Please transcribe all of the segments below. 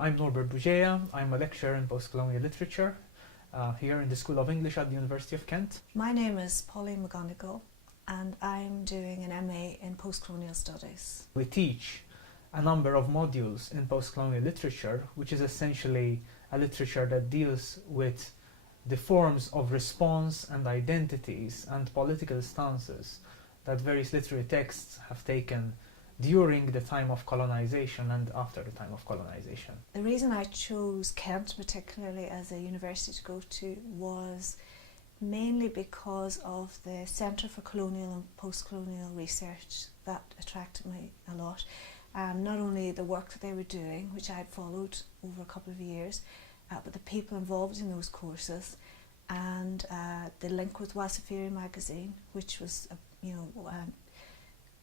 I'm Norbert Bugea. I'm a lecturer in postcolonial literature here in the School of English at the University of Kent. My name is Pauline McGonigal and I'm doing an MA in Postcolonial Studies. We teach a number of modules in postcolonial literature, which is essentially a literature that deals with the forms of response and identities and political stances that various literary texts have taken during the time of colonization and after the time of colonization. The reason I chose Kent particularly as a university to go to was mainly because of the Centre for Colonial and Postcolonial Research. That attracted me a lot. Not only the work that they were doing, which I had followed over a couple of years, but the people involved in those courses, and the link with Wasafiri magazine, which was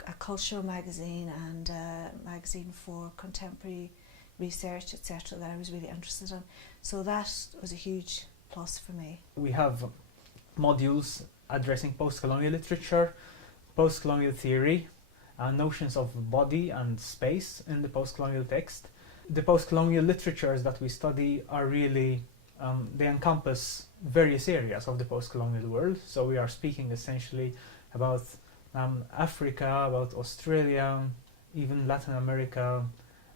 a cultural magazine and a magazine for contemporary research, etc., that I was really interested in. So that was a huge plus for me. We have modules addressing postcolonial literature, postcolonial theory, notions of body and space in the postcolonial text. The postcolonial literatures that we study are really, they encompass various areas of the postcolonial world. So we are speaking essentially about Africa, about Australia, even Latin America,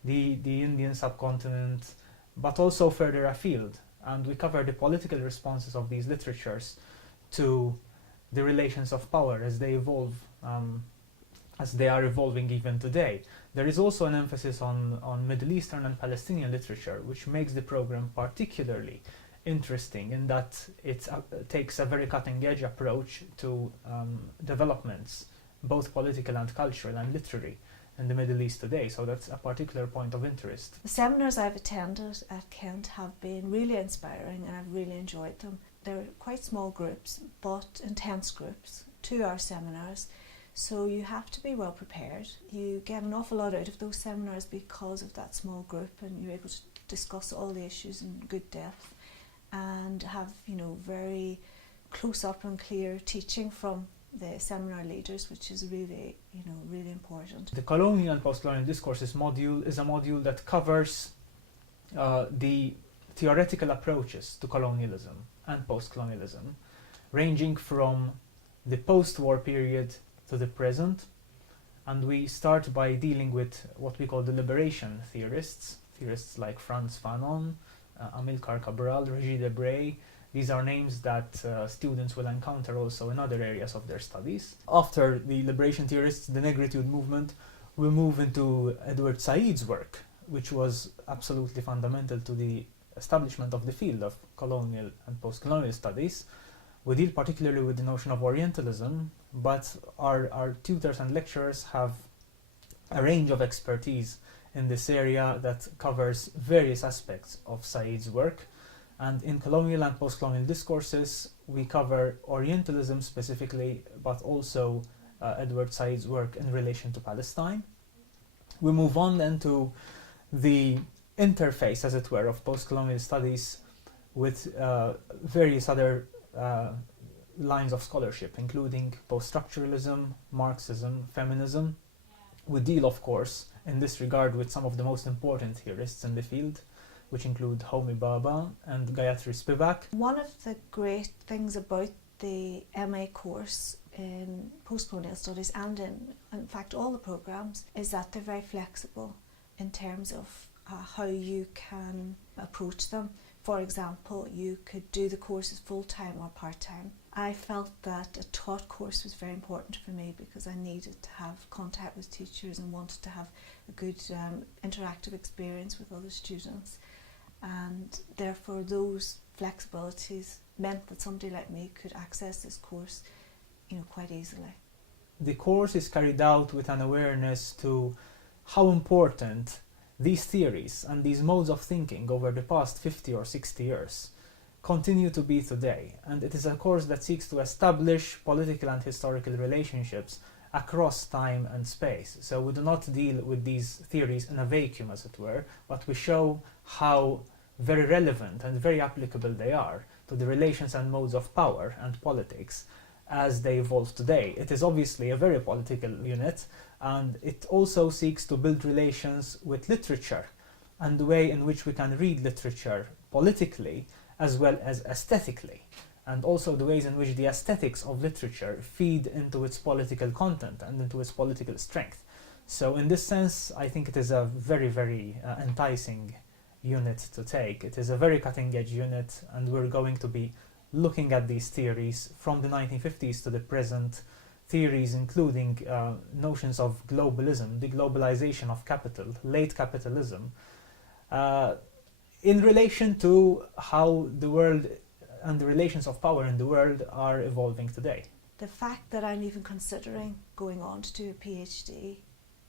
the Indian subcontinent, but also further afield. And we cover the political responses of these literatures to the relations of power as they evolve, as they are evolving even today. There is also an emphasis on Middle Eastern and Palestinian literature, which makes the program particularly interesting in that it takes a very cutting-edge approach to developments, both political and cultural and literary, in the Middle East today. So that's a particular point of interest. The seminars I've attended at Kent have been really inspiring and I've really enjoyed them. They're quite small groups, but intense groups, 2-hour seminars. So you have to be well prepared. You get an awful lot out of those seminars because of that small group, and you're able to discuss all the issues in good depth and have, very close up and clear teaching from the seminar leaders, which is really, really important. The colonial and postcolonial discourses module is a module that covers the theoretical approaches to colonialism and postcolonialism, ranging from the post-war period to the present. And we start by dealing with what we call the liberation theorists like Frantz Fanon, Amilcar Cabral, Regis Debray. These are names that students will encounter also in other areas of their studies. After the liberation theorists, the negritude movement will move into Edward Said's work, which was absolutely fundamental to the establishment of the field of colonial and postcolonial studies. We deal particularly with the notion of Orientalism, but our tutors and lecturers have a range of expertise in this area that covers various aspects of Said's work. And in colonial and postcolonial discourses, we cover Orientalism specifically, but also Edward Said's work in relation to Palestine. We move on then to the interface, as it were, of postcolonial studies with various other lines of scholarship, including post-structuralism, Marxism, feminism. We deal, of course, in this regard with some of the most important theorists in the field, which include Homi Bhabha and Gayatri Spivak. One of the great things about the MA course in postcolonial studies and in fact all the programs is that they're very flexible in terms of how you can approach them. For example, you could do the courses full-time or part-time. I felt that a taught course was very important for me because I needed to have contact with teachers and wanted to have a good interactive experience with other students. And therefore those flexibilities meant that somebody like me could access this course, quite easily. The course is carried out with an awareness to how important these theories and these modes of thinking over the past 50 or 60 years continue to be today. And it is a course that seeks to establish political and historical relationships across time and space. So we do not deal with these theories in a vacuum, as it were, but we show how very relevant and very applicable they are to the relations and modes of power and politics as they evolve today. It is obviously a very political unit, and it also seeks to build relations with literature and the way in which we can read literature politically as well as aesthetically, and also the ways in which the aesthetics of literature feed into its political content and into its political strength. So in this sense, I think it is a very, very enticing unit to take. It is a very cutting-edge unit, and we're going to be looking at these theories from the 1950s to the present, theories including notions of globalism, the globalization of capital, late capitalism, in relation to how the world and the relations of power in the world are evolving today. The fact that I'm even considering going on to do a PhD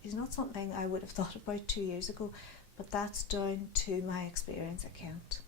is not something I would have thought about 2 years ago, but that's down to my experience at Kent.